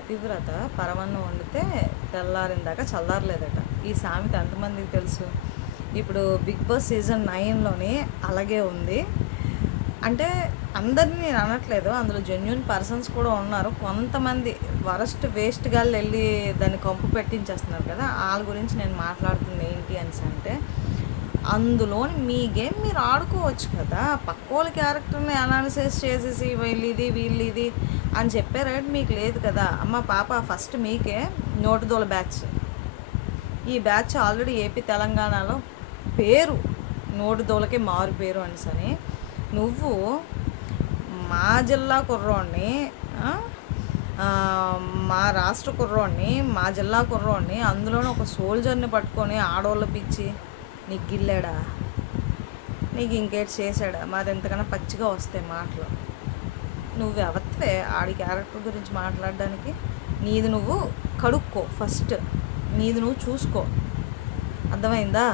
పతివ్రత పరమన్నం వండితే తెల్లారిందాక చల్లారలేదట. ఈ సామెత ఎంతమందికి తెలుసు? ఇప్పుడు బిగ్ బాస్ సీజన్ 9లోనే అలాగే ఉంది. అంటే అందరినీ నేను అనట్లేదు, అందులో జెన్యూన్ పర్సన్స్ కూడా ఉన్నారు. కొంతమంది వరస్ట్ వేస్ట్ గాళ్ళు వెళ్ళి దాన్ని కంపు పెట్టించేస్తున్నారు కదా, వాళ్ళ గురించి నేను మాట్లాడుతుంది ఏంటి అనేసి అంటే, అందులోని మీ గేమ్ మీరు ఆడుకోవచ్చు కదా. పక్క వాళ్ళ క్యారెక్టర్ని అనాలిసిస్ చేసేసి వీళ్ళు ఇది అని చెప్పే రైట్ మీకు లేదు కదా. అమ్మ పాప, ఫస్ట్ మీకే నోటుదోల బ్యాచ్. ఈ బ్యాచ్ ఆల్రెడీ ఏపీ తెలంగాణలో పేరు నోటుదోలకే మారు పేరు అనేసని, నువ్వు మా జిల్లా కుర్రోడిని, మా రాష్ట్ర కుర్రోడిని, మా జిల్లా కుర్రోడిని, అందులోనే ఒక సోల్జర్ని పట్టుకొని ఆడోళ్ళ పిచ్చి నీకు గిల్లాడా? నీకు ఇంకేటి చేశాడా? మరి ఎంతకన్నా పచ్చిగా వస్తాయి మాటలు. నువ్వు ఎవత్వే ఆడి క్యారెక్టర్ గురించి మాట్లాడడానికి? నీది నువ్వు కడుక్కో ఫస్ట్, నీది నువ్వు చూసుకో, అర్థమైందా?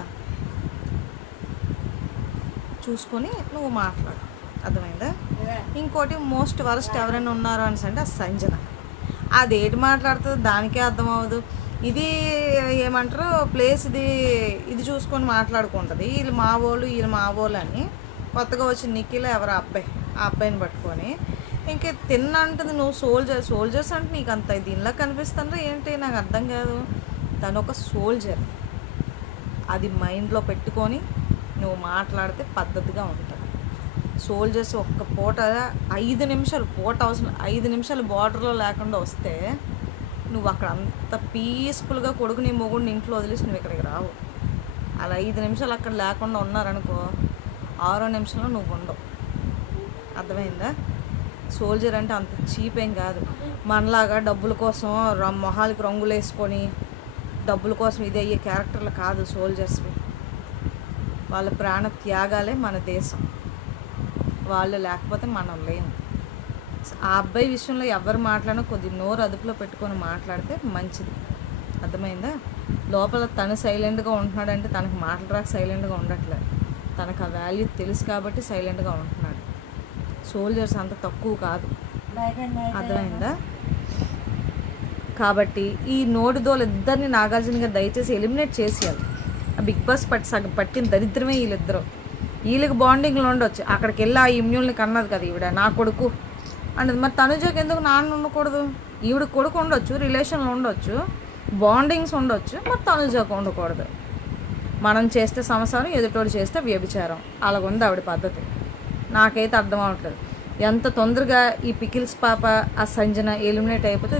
చూసుకొని నువ్వు మాట్లాడు, అర్థమైందా? ఇంకోటి మోస్ట్ వరస్ట్ ఎవరైనా ఉన్నారు అని అంటే సంజన. అదేంటి మాట్లాడుతుంది దానికే అర్థం అవ్వదు. ఇది ఏమంటారు ప్లేస్, ఇది చూసుకొని మాట్లాడుకుంటుంది. వీళ్ళు మా వాళ్ళు అని. కొత్తగా వచ్చిన నిఖిల్ ఎవరు అబ్బాయి, ఆ అబ్బాయిని పట్టుకొని ఇంకే తిన్నంటుంది. నువ్వు సోల్జర్స్ అంటే నీకు అంత దీనిలా కనిపిస్తుందా ఏంటి? నాకు అర్థం కాదు. తను ఒక సోల్జర్, అది మైండ్లో పెట్టుకొని నువ్వు మాట్లాడితే పద్ధతిగా ఉంటుంది. సోల్జర్స్ ఒక్క పూట 5 నిమిషాలు, పూట అవసరం 5 నిమిషాలు బార్డర్లో లేకుండా వస్తే నువ్వు అక్కడ అంత పీస్ఫుల్గా కొడుకుని మొగుడిని ఇంట్లో వదిలేసి నువ్వు ఇక్కడికి రావు. అలా 5 నిమిషాలు అక్కడ లేకుండా ఉన్నారనుకో, 6వ నిమిషంలో నువ్వు ఉండవు, అర్థమైందా? సోల్జర్ అంటే అంత చీప్ ఏం కాదు. మనలాగా డబ్బుల కోసం మొహాలకి రంగులు వేసుకొని డబ్బుల కోసం ఇది అయ్యే క్యారెక్టర్లు కాదు సోల్జర్స్వి. వాళ్ళ ప్రాణ త్యాగాలే మన దేశం. వాళ్ళు లేకపోతే మనం లేము. ఆ అబ్బాయి విషయంలో ఎవరు మాట్లాడినా కొద్ది నోరు అదుపులో పెట్టుకొని మాట్లాడితే మంచిది, అర్థమైందా? లోపల తను సైలెంట్గా ఉంటున్నాడంటే తనకు మాటలు రాక సైలెంట్గా ఉండట్లేదు. తనకు ఆ వాల్యూ తెలుసు కాబట్టి సైలెంట్గా ఉంటున్నాడు. సోల్జర్స్ అంత తక్కువ కాదు, అర్థమైందా? కాబట్టి ఈ నోటిదోలు ఇద్దరిని నాగార్జున గారు దయచేసి ఎలిమినేట్ చేసేయాలి. ఆ బిగ్ బాస్ సగం పట్టిన దరిద్రమే వీళ్ళిద్దరు. వీళ్ళకి బాండింగ్లో ఉండొచ్చు, అక్కడికి వెళ్ళి ఆ ఇమ్యూల్ని కన్నది కదా ఈవిడ, నా కొడుకు అంటే. మరి తనుజకి ఎందుకు నాన్న ఉండకూడదు? ఈవిడ కొడుకు ఉండొచ్చు, రిలేషన్లు ఉండొచ్చు, బాండింగ్స్ ఉండొచ్చు, మరి తనుజకు ఉండకూడదు. మనం చేస్తే సంసారం, ఎదుటోడు చేస్తే వ్యభిచారం, అలాగుంది ఆవిడ పద్ధతి. నాకైతే అర్థం అవ్వట్లేదు. ఎంత తొందరగా ఈ పికిల్స్ పాప, ఆ సంజన ఎలిమినేట్ అయిపోతే